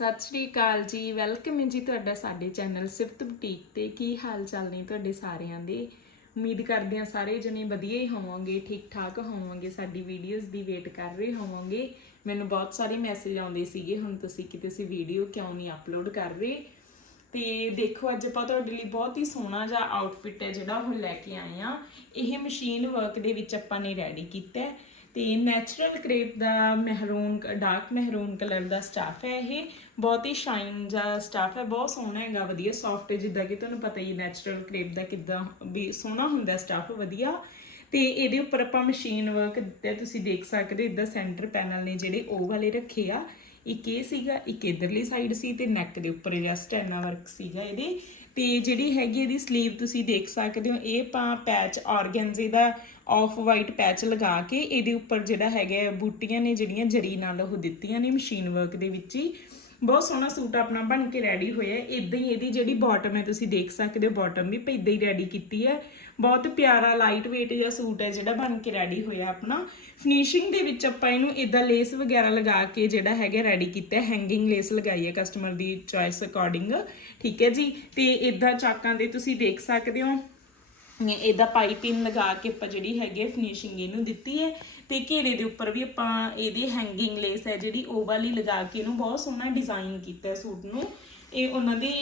ਸਤਿ ਸ਼੍ਰੀ ਅਕਾਲ ਜੀ, ਵੈਲਕਮ ਹੈ ਜੀ ਤੁਹਾਡਾ ਸਾਡੇ ਚੈਨਲ ਸਿਫਤ ਬੁਟੀਕ ਤੇ। ਕੀ ਹਾਲ ਚਾਲ ਨੇ ਤੁਹਾਡੇ ਸਾਰਿਆਂ ਦੇ? ਉਮੀਦ ਕਰਦੇ ਹਾਂ ਸਾਰੇ ਜਣੇ ਵਧੀਆ ਹੀ ਹੋਵੋਗੇ ਠੀਕ ਠਾਕ ਹੋਵੋਗੇ, ਸਾਡੀ ਵੀਡੀਓਜ਼ ਦੀ ਵੇਟ ਕਰ ਰਹੇ ਹੋਵੋਗੇ। ਮੈਨੂੰ ਬਹੁਤ ਸਾਰੇ ਮੈਸੇਜ ਆਉਂਦੇ ਸੀਗੇ, ਹੁਣ ਤੁਸੀਂ ਕਿਤੇ ਸੀ ਵੀਡੀਓ ਕਿਉਂ ਨਹੀਂ ਅਪਲੋਡ ਕਰ ਰਹੇ? ਤੇ ਦੇਖੋ, ਅੱਜ ਆਪਾਂ ਤੁਹਾਡੇ ਲਈ ਬਹੁਤ ਹੀ ਸੋਹਣਾ ਜਿਹਾ ਆਊਟਫਿਟ ਹੈ ਜਿਹੜਾ ਉਹ ਲੈ ਕੇ ਆਏ ਆ ਇਹ ਮਸ਼ੀਨ ਵਰਕ ਦੇ ਵਿੱਚ ਆਪਾਂ ਨੇ ਰੈਡੀ ਕੀਤਾ ਹੈ। ਤੇ ਨੈਚੁਰਲ ਕ੍ਰੇਪ ਦਾ ਮਹਿਰੂਨ ਡਾਰਕ ਮਹਿਰੂਨ ਕਲਰ ਦਾ ਸਟਾਫ ਹੈ ਇਹ। ਬਹੁਤ ਹੀ ਸ਼ਾਈਨ ਜਾਂ ਸਟਾਫ ਹੈ, ਬਹੁਤ ਸੋਹਣਾ ਹੈਗਾ, ਵਧੀਆ ਸੌਫਟ ਹੈ। ਜਿੱਦਾਂ ਕਿ ਤੁਹਾਨੂੰ ਪਤਾ ਹੀ ਨੈਚੁਰਲ ਕ੍ਰੇਪ ਦਾ ਕਿੱਦਾਂ ਵੀ ਸੋਹਣਾ ਹੁੰਦਾ ਸਟਾਫ ਵਧੀਆ। ਤੇ ਇਹਦੇ ਉੱਪਰ ਆਪਾਂ ਮਸ਼ੀਨ ਵਰਕ ਦਿੱਤਾ ਤੁਸੀਂ ਦੇਖ ਸਕਦੇ ਹੋ, ਇਦਾਂ ਸੈਂਟਰ ਪੈਨਲ ਨੇ ਜਿਹੜੇ ਉਹ ਵਾਲੇ ਰੱਖੇ ਆ। ਇੱਕ ਇਹ ਸੀਗਾ, ਇੱਕ ਇਧਰਲੀ ਸਾਈਡ ਸੀ ਤੇ ਨੈਕ ਦੇ ਉੱਪਰ ਜਿਹੜਾ ਸਟੈਨਾ ਵਰਕ ਸੀਗਾ ਇਹਦੇ। ਤੇ ਜਿਹੜੀ ਹੈਗੀ ਇਹਦੀ 슬ੀਵ ਤੁਸੀਂ ਦੇਖ ਸਕਦੇ ਹੋ, ਇਹ ਪਾ ਪੈਚ ਆਰਗੈਂਜ਼ੇ ਦਾ ਆਫ ਵਾਈਟ ਪੈਚ ਲਗਾ ਕੇ ਇਹਦੇ ਉੱਪਰ ਜਿਹੜਾ ਹੈਗਾ ਬੂਟੀਆਂ ਨੇ ਜਿਹੜੀਆਂ ਜਰੀ ਨਾਲ ਉਹ ਦਿੱਤੀਆਂ ਨੇ ਮਸ਼ੀਨ ਵਰਕ ਦੇ ਵਿੱਚ ਹੀ। ਬਹੁਤ ਸੋਹਣਾ ਸੂਟ ਆਪਣਾ ਬਣ ਕੇ ਰੈਡੀ ਹੋਇਆ ਹੈ। ਇਦਾਂ ਹੀ ਇਹਦੀ ਜਿਹੜੀ ਬਾਟਮ ਹੈ, ਤੁਸੀਂ ਦੇਖ ਸਕਦੇ ਹੋ ਬਾਟਮ ਵੀ ਆਪਾਂ ਇਦਾਂ ਹੀ ਰੈਡੀ ਕੀਤੀ ਹੈ। ਬਹੁਤ ਪਿਆਰਾ ਲਾਈਟ weight ਜਿਹਾ ਸੂਟ ਹੈ ਜਿਹੜਾ ਬਣ ਕੇ ਰੈਡੀ ਹੋਇਆ ਆਪਣਾ। ਫਿਨਿਸ਼ਿੰਗ ਦੇ ਵਿੱਚ ਆਪਾਂ ਇਹਨੂੰ ਇਦਾਂ ਲੇਸ ਵਗੈਰਾ ਲਗਾ ਕੇ ਜਿਹੜਾ ਹੈਗਾ ਰੈਡੀ ਕੀਤਾ ਹੈਂਗਿੰਗ ਲੇਸ ਲਗਾਈ ਹੈ ਕਸਟਮਰ ਦੀ ਚੋਇਸ ਅਕੋਰਡਿੰਗ ਠੀਕ ਹੈ ਜੀ? ਤੇ ਇਦਾਂ ਚਾਕਾਂ ਦੇ ਤੁਸੀਂ ਦੇਖ ਸਕਦੇ ਹੋ। ਇਹਦਾ ਪਾਈਪਿੰਗ ਲਗਾ ਕੇ ਆਪਾਂ ਜਿਹੜੀ ਹੈਗੀ ਫਿਨਿਸ਼ਿੰਗ ਇਹਨੂੰ ਦਿੱਤੀ ਹੈ ਤੇ ਘੇਰੇ ਦੇ ਉੱਪਰ ਵੀ ਆਪਾਂ ਇਹਦੇ ਹੈਂਗਿੰਗ ਲੇਸ ਹੈ ਜਿਹੜੀ ਉਹ ਵਾਲੀ ਲਗਾ ਕੇ ਇਹਨੂੰ ਬਹੁਤ ਸੋਹਣਾ ਡਿਜ਼ਾਈਨ ਕੀਤਾ ਹੈ ਸੂਟ ਨੂੰ। ਇਹ ਉਹਨਾਂ ਦੀ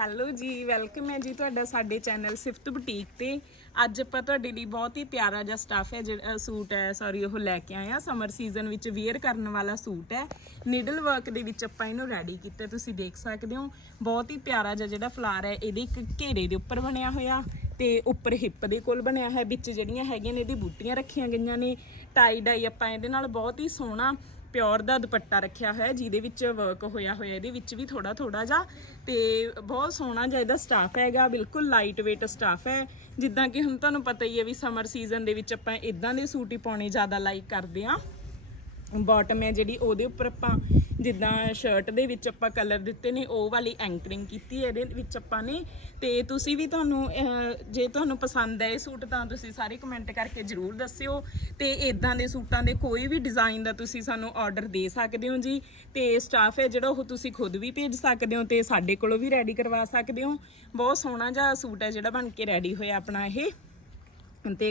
ਹੈਲੋ ਜੀ, ਵੈਲਕਮ ਹੈ ਜੀ ਤੁਹਾਡਾ ਸਾਡੇ ਚੈਨਲ ਸਿਫਤ ਬੁਟੀਕ ਤੇ। ਅੱਜ ਆਪਾਂ ਤੁਹਾਡੇ ਲਈ ਬਹੁਤ ਹੀ ਪਿਆਰਾ ਜਿਹਾ ਸਟਾਫ ਹੈ ਜਿਹੜਾ ਸੂਟ ਹੈ ਸੌਰੀ ਉਹ ਲੈ ਕੇ ਆਏ ਆ ਸਮਰ ਸੀਜ਼ਨ ਵਿੱਚ ਵੇਅਰ ਕਰਨ ਵਾਲਾ ਸੂਟ ਹੈ। ਨਿਡਲ ਵਰਕ ਦੇ ਵਿੱਚ ਆਪਾਂ ਇਹਨੂੰ ਰੈਡੀ ਕੀਤਾ, ਤੁਸੀਂ ਦੇਖ ਸਕਦੇ ਹੋ। ਬਹੁਤ ਹੀ ਪਿਆਰਾ ਜਿਹਾ ਜਿਹੜਾ ਫਲਾਰ ਹੈ, ਇਹਦੇ ਇੱਕ ਘੇਰੇ ਦੇ ਉੱਪਰ ਬਣਿਆ ਹੋਇਆ ਤੇ ਉੱਪਰ ਹਿੱਪ ਦੇ ਕੋਲ ਬਣਿਆ ਹੈ ਵਿੱਚ ਜਿਹੜੀਆਂ ਹੈਗੀਆਂ ਨੇ, ਇਹਦੀ ਬੂਟੀਆਂ ਰੱਖੀਆਂ ਗਈਆਂ ਨੇ। ਟਾਈ ਡਾਈ ਆਪਾਂ ਇਹਦੇ ਨਾਲ ਬਹੁਤ ਹੀ ਸੋਹਣਾ ਪਿਓਰ ਦਾ ਦੁਪੱਟਾ ਰੱਖਿਆ ਹੋਇਆ ਜਿਹਦੇ ਵਿੱਚ ਵਰਕ ਹੋਇਆ ਹੋਇਆ ਇਹਦੇ ਵਿੱਚ ਵੀ ਥੋੜਾ ਥੋੜਾ ਜਿਹਾ ਤੇ ਬਹੁਤ ਸੋਹਣਾ ਜਿਹਾ ਇਹਦਾ ਸਟਾਫ ਹੈਗਾ, ਬਿਲਕੁਲ ਲਾਈਟ weight ਸਟਾਫ ਹੈ। ਜਿੱਦਾਂ ਕਿ ਹੁਣ ਤੁਹਾਨੂੰ ਪਤਾ ਹੀ ਹੈ ਵੀ ਸਮਰ ਸੀਜ਼ਨ ਦੇ ਵਿੱਚ ਆਪਾਂ ਇਦਾਂ ਦੇ ਸੂਟ ਹੀ ਪਾਉਣੇ ਜ਼ਿਆਦਾ ਲਾਈਕ ਕਰਦੇ ਆ ਬਾਟਮ ਹੈ ਜਿਹੜੀ, ਉਹਦੇ ਉੱਪਰ ਆਪਾਂ ਜਿੱਦਾਂ ਸ਼ਰਟ ਦੇ ਵਿੱਚ ਆਪਾਂ ਕਲਰ ਦਿੱਤੇ ਨੇ, ਉਹ ਵਾਲੀ ਐਂਕਰਿੰਗ ਕੀਤੀ ਹੈ, ਇਹਦੇ ਵਿੱਚ ਆਪਾਂ ਨੇ। ਤੇ ਤੁਸੀਂ ਵੀ ਤੁਹਾਨੂੰ ਜੇ ਤੁਹਾਨੂੰ ਪਸੰਦ ਹੈ ਇਹ ਸੂਟ, ਤਾਂ ਤੁਸੀਂ ਸਾਰੇ ਕਮੈਂਟ ਕਰਕੇ ਜਰੂਰ ਦੱਸਿਓ। ਤੇ ਇਦਾਂ ਦੇ ਸੂਟਾਂ ਦੇ ਕੋਈ ਵੀ ਡਿਜ਼ਾਈਨ ਦਾ ਤੁਸੀਂ ਸਾਨੂੰ ਆਰਡਰ ਦੇ ਸਕਦੇ ਹੋ ਜੀ। ਤੇ ਸਟਾਫ ਹੈ ਜਿਹੜਾ ਉਹ ਤੁਸੀਂ ਖੁਦ ਵੀ ਭੇਜ ਸਕਦੇ ਹੋ ਤੇ ਸਾਡੇ ਕੋਲੋਂ ਵੀ ਰੈਡੀ ਕਰਵਾ ਸਕਦੇ ਹੋ। ਬਹੁਤ ਸੋਹਣਾ ਜਿਹਾ ਸੂਟ ਹੈ ਜਿਹੜਾ ਬਣ ਕੇ ਰੈਡੀ ਹੋਇਆ ਆਪਣਾ ਇਹ। ਤੇ